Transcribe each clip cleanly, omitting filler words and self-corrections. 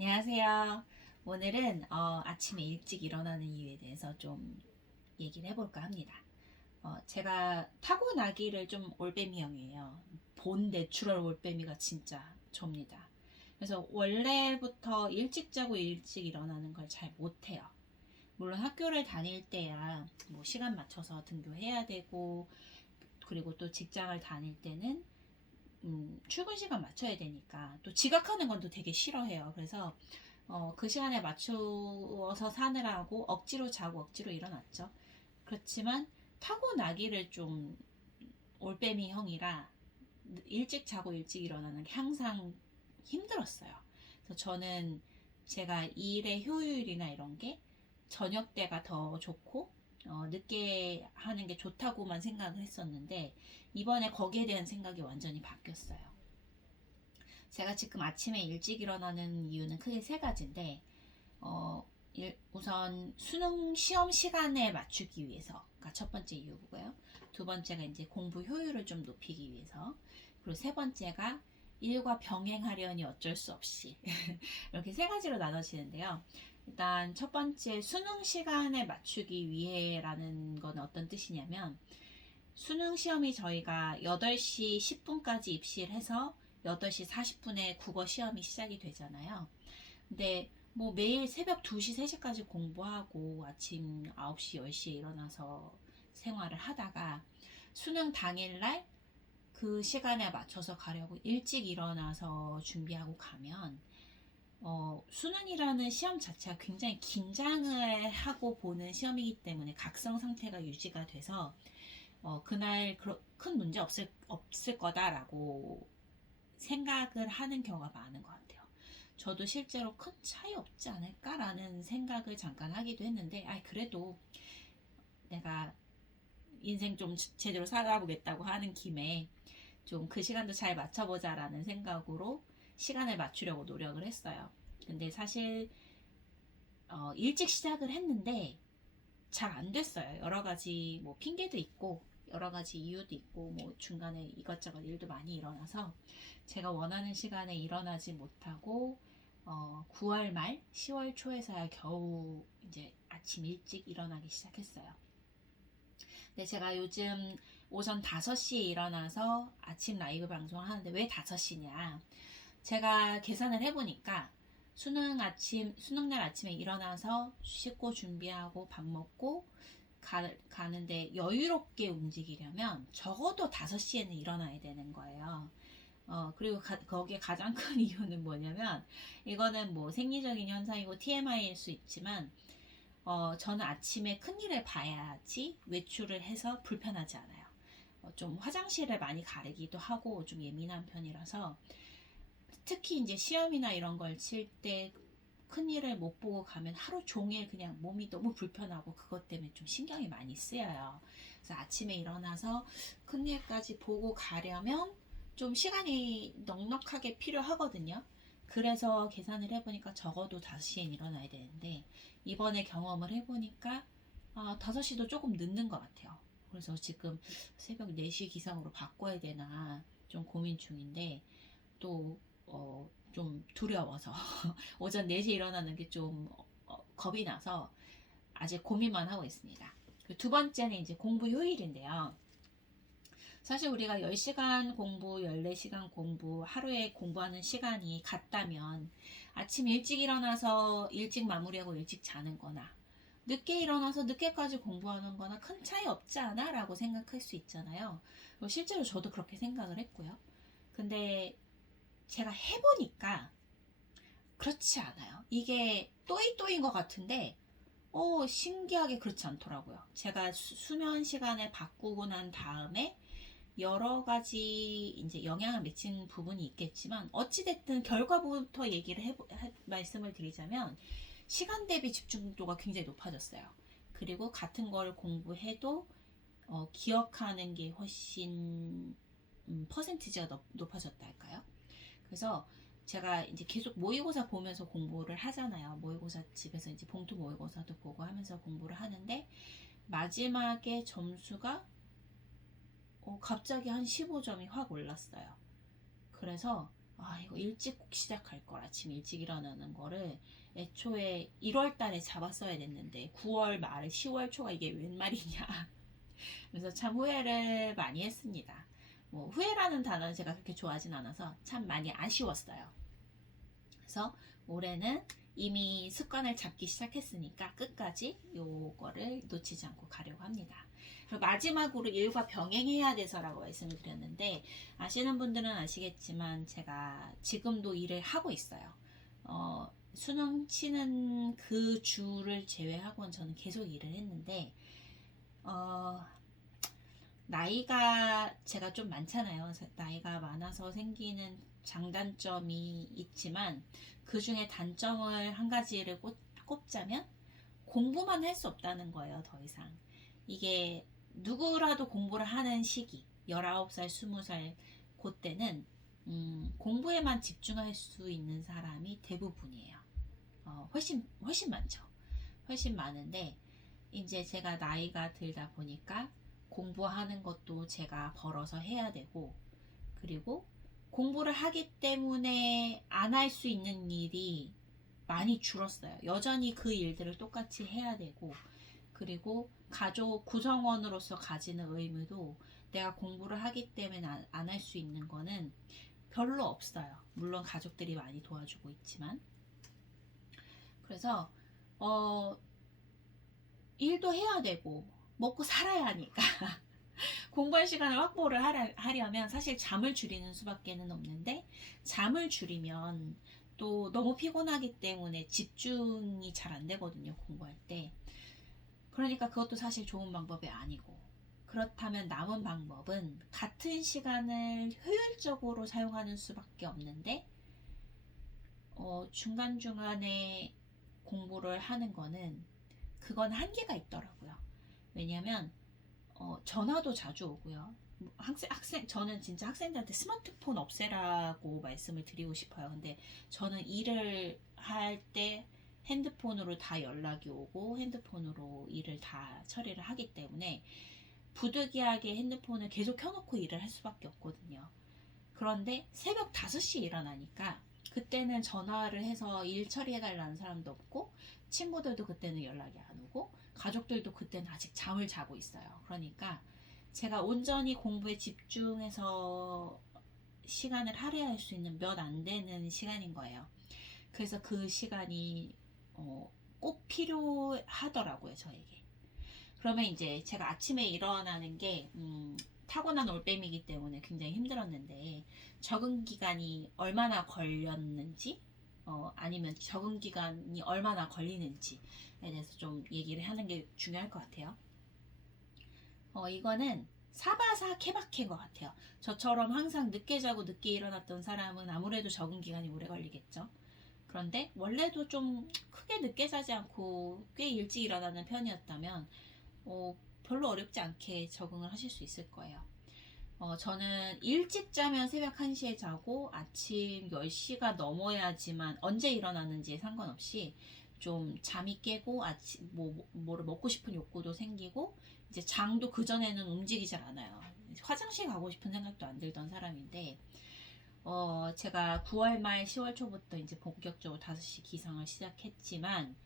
안녕하세요. 오늘은 아침에 일찍 일어나는 이유에 대해서 좀 얘기를 해볼까 합니다. 제가 타고나기를 좀 올빼미형이에요. 본 내추럴 올빼미가 진짜 접니다. 그래서 원래부터 일찍 자고 일찍 일어나는 걸 잘 못해요. 물론 학교를 다닐 때야 뭐 시간 맞춰서 등교해야 되고, 그리고 또 직장을 다닐 때는 출근 시간 맞춰야 되니까 또 지각하는 건 또 되게 싫어해요. 그래서 그 시간에 맞추어서 사느라고 억지로 자고 억지로 일어났죠. 그렇지만 타고나기를 좀 올빼미 형이라 일찍 자고 일찍 일어나는 게 항상 힘들었어요. 그래서 저는 제가 일의 효율이나 이런 게 저녁 때가 더 좋고 늦게 하는 게 좋다고만 생각을 했었는데, 이번에 거기에 대한 생각이 완전히 바뀌었어요. 제가 지금 아침에 일찍 일어나는 이유는 크게 세 가지인데, 어, 우선 수능 시험 시간에 맞추기 위해서, 그러니까 첫 번째 이유고요. 두 번째가 이제 공부 효율을 좀 높이기 위해서, 그리고 세 번째가 일과 병행하려니 어쩔 수 없이 이렇게 세 가지로 나눠지는데요. 일단 첫 번째, 수능 시간에 맞추기 위해라는 건 어떤 뜻이냐면, 수능 시험이 저희가 8시 10분까지 입시를 해서 8시 40분에 국어 시험이 시작이 되잖아요. 근데 뭐 매일 새벽 2시, 3시까지 공부하고 아침 9시, 10시에 일어나서 생활을 하다가 수능 당일날 그 시간에 맞춰서 가려고 일찍 일어나서 준비하고 가면, 수능이라는 시험 자체가 굉장히 긴장을 하고 보는 시험이기 때문에 각성 상태가 유지가 돼서 그날 큰 문제 없을 거다라고 생각을 하는 경우가 많은 것 같아요. 저도 실제로 큰 차이 없지 않을까라는 생각을 잠깐 하기도 했는데, 그래도 내가 인생 좀 제대로 살아보겠다고 하는 김에 좀 그 시간도 잘 맞춰보자라는 생각으로 시간을 맞추려고 노력을 했어요. 근데 사실 일찍 시작을 했는데 잘 안 됐어요. 여러 가지 뭐 핑계도 있고 여러 가지 이유도 있고 뭐 중간에 이것저것 일도 많이 일어나서 제가 원하는 시간에 일어나지 못하고 9월 말 10월 초에서야 겨우 이제 아침 일찍 일어나기 시작했어요. 근데 제가 요즘 오전 5시에 일어나서 아침 라이브 방송을 하는데, 왜 5시냐? 제가 계산을 해보니까 수능날 아침에 일어나서 씻고 준비하고 밥 먹고 가는데 여유롭게 움직이려면 적어도 5시에는 일어나야 되는 거예요. 그리고 거기에 가장 큰 이유는 뭐냐면, 이거는 뭐 생리적인 현상이고 TMI일 수 있지만, 저는 아침에 큰일을 봐야지 외출을 해서 불편하지 않아요. 좀 화장실을 많이 가리기도 하고 좀 예민한 편이라서, 특히 이제 시험이나 이런 걸 칠 때 큰일을 못 보고 가면 하루 종일 그냥 몸이 너무 불편하고 그것 때문에 좀 신경이 많이 쓰여요. 그래서 아침에 일어나서 큰일까지 보고 가려면 좀 시간이 넉넉하게 필요하거든요. 그래서 계산을 해보니까 적어도 5시엔 일어나야 되는데, 이번에 경험을 해보니까 5시도 조금 늦는 것 같아요. 그래서 지금 새벽 4시 기상으로 바꿔야 되나 좀 고민 중인데, 또 좀 두려워서 오전 4시에 일어나는 게 좀 겁이 나서 아직 고민만 하고 있습니다. 두 번째는 이제 공부 효율인데요. 사실 우리가 10시간 공부, 14시간 공부, 하루에 공부하는 시간이 같다면 아침 일찍 일어나서 일찍 마무리하고 일찍 자는 거나 늦게 일어나서 늦게까지 공부하는 거나 큰 차이 없지 않아? 라고 생각할 수 있잖아요. 실제로 저도 그렇게 생각을 했고요. 근데 제가 해보니까 그렇지 않아요. 이게 또이또인 것 같은데, 신기하게 그렇지 않더라고요. 제가 수면 시간을 바꾸고 난 다음에 여러 가지 이제 영향을 미친 부분이 있겠지만, 어찌됐든 결과부터 말씀을 드리자면, 시간 대비 집중도가 굉장히 높아졌어요. 그리고 같은 걸 공부해도 기억하는 게 훨씬 퍼센티지가 높아졌다 할까요? 그래서 제가 이제 계속 모의고사 보면서 공부를 하잖아요. 모의고사 집에서 이제 봉투 모의고사도 보고 하면서 공부를 하는데, 마지막에 점수가 갑자기 한 15점이 확 올랐어요. 그래서 아, 이거 일찍 꼭 시작할 걸. 아침 일찍 일어나는 거를 애초에 1월 달에 잡았어야 됐는데 9월 말 10월 초가 이게 웬 말이냐. 그래서 참 후회를 많이 했습니다. 뭐 후회라는 단어는 제가 그렇게 좋아하진 않아서 참 많이 아쉬웠어요. 그래서 올해는 이미 습관을 잡기 시작했으니까 끝까지 요거를 놓치지 않고 가려고 합니다. 그리고 마지막으로 일과 병행해야 돼서라고 말씀을 드렸는데, 아시는 분들은 아시겠지만 제가 지금도 일을 하고 있어요. 수능 치는 그 주를 제외하고는 저는 계속 일을 했는데, 나이가 제가 좀 많잖아요. 나이가 많아서 생기는 장단점이 있지만 그 중에 단점을 한 가지를 꼽자면 공부만 할 수 없다는 거예요. 더 이상. 이게 누구라도 공부를 하는 시기 19살, 20살 그때는 공부에만 집중할 수 있는 사람이 대부분이에요. 훨씬 많죠. 훨씬 많은데 이제 제가 나이가 들다 보니까 공부하는 것도 제가 벌어서 해야 되고, 그리고 공부를 하기 때문에 안 할 수 있는 일이 많이 줄었어요. 여전히 그 일들을 똑같이 해야 되고, 그리고 가족 구성원으로서 가지는 의무도 내가 공부를 하기 때문에 안 할 수 있는 거는 별로 없어요. 물론 가족들이 많이 도와주고 있지만. 그래서 일도 해야 되고 먹고 살아야 하니까 공부할 시간을 확보를 하려면 사실 잠을 줄이는 수밖에는 없는데, 잠을 줄이면 또 너무 피곤하기 때문에 집중이 잘 안 되거든요, 공부할 때. 그러니까 그것도 사실 좋은 방법이 아니고, 그렇다면 남은 방법은 같은 시간을 효율적으로 사용하는 수밖에 없는데, 중간중간에 공부를 하는 거는 그건 한계가 있더라고요. 왜냐면 전화도 자주 오고요. 저는 진짜 학생들한테 스마트폰 없애라고 말씀을 드리고 싶어요. 근데 저는 일을 할 때 핸드폰으로 다 연락이 오고 핸드폰으로 일을 다 처리를 하기 때문에 부득이하게 핸드폰을 계속 켜놓고 일을 할 수밖에 없거든요. 그런데 새벽 5시에 일어나니까 그때는 전화를 해서 일 처리해달라는 사람도 없고, 친구들도 그때는 연락이 안 오고, 가족들도 그때는 아직 잠을 자고 있어요. 그러니까 제가 온전히 공부에 집중해서 시간을 할애할 수 있는 몇 안 되는 시간인 거예요. 그래서 그 시간이 꼭 필요하더라고요, 저에게. 그러면 이제 제가 아침에 일어나는 게 타고난 올빼미이기 때문에 굉장히 힘들었는데, 적응 기간이 얼마나 걸렸는지, 아니면 적응 기간이 얼마나 걸리는지에 대해서 좀 얘기를 하는 게 중요할 것 같아요. 이거는 사바사 케바케인 것 같아요. 저처럼 항상 늦게 자고 늦게 일어났던 사람은 아무래도 적응 기간이 오래 걸리겠죠. 그런데 원래도 좀 크게 늦게 자지 않고 꽤 일찍 일어나는 편이었다면 별로 어렵지 않게 적응을 하실 수 있을 거예요. 저는 일찍 자면 새벽 1시에 자고 아침 10시가 넘어야지만 언제 일어나는지에 상관없이 좀 잠이 깨고 뭐를 먹고 싶은 욕구도 생기고, 이제 장도 그전에는 움직이질 않아요. 화장실 가고 싶은 생각도 안 들던 사람인데, 제가 9월 말 10월 초부터 이제 본격적으로 5시 기상을 시작했지만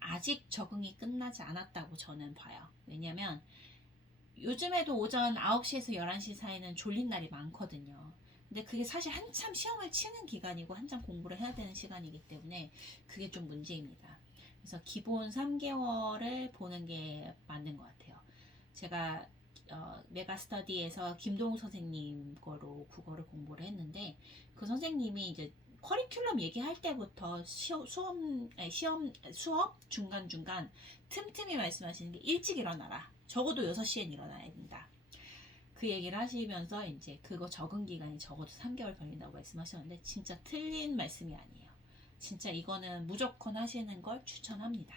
아직 적응이 끝나지 않았다고 저는 봐요. 왜냐면 요즘에도 오전 9시에서 11시 사이는 졸린 날이 많거든요. 근데 그게 사실 한참 시험을 치는 기간이고 한참 공부를 해야 되는 시간이기 때문에 그게 좀 문제입니다. 그래서 기본 3개월을 보는 게 맞는 것 같아요. 제가 메가스터디에서 김동욱 선생님 거로 국어를 공부를 했는데, 그 선생님이 이제 커리큘럼 얘기할 때부터 수업 중간중간 틈틈이 말씀하시는 게 일찍 일어나라. 적어도 6시엔 일어나야 된다. 그 얘기를 하시면서 이제 그거 적응 기간이 적어도 3개월 걸린다고 말씀하셨는데 진짜 틀린 말씀이 아니에요. 진짜 이거는 무조건 하시는 걸 추천합니다.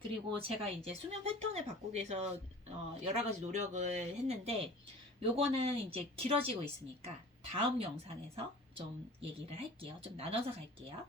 그리고 제가 이제 수면 패턴을 바꾸기 위해서 여러 가지 노력을 했는데, 요거는 이제 길어지고 있으니까 다음 영상에서 좀 얘기를 할게요. 좀 나눠서 갈게요.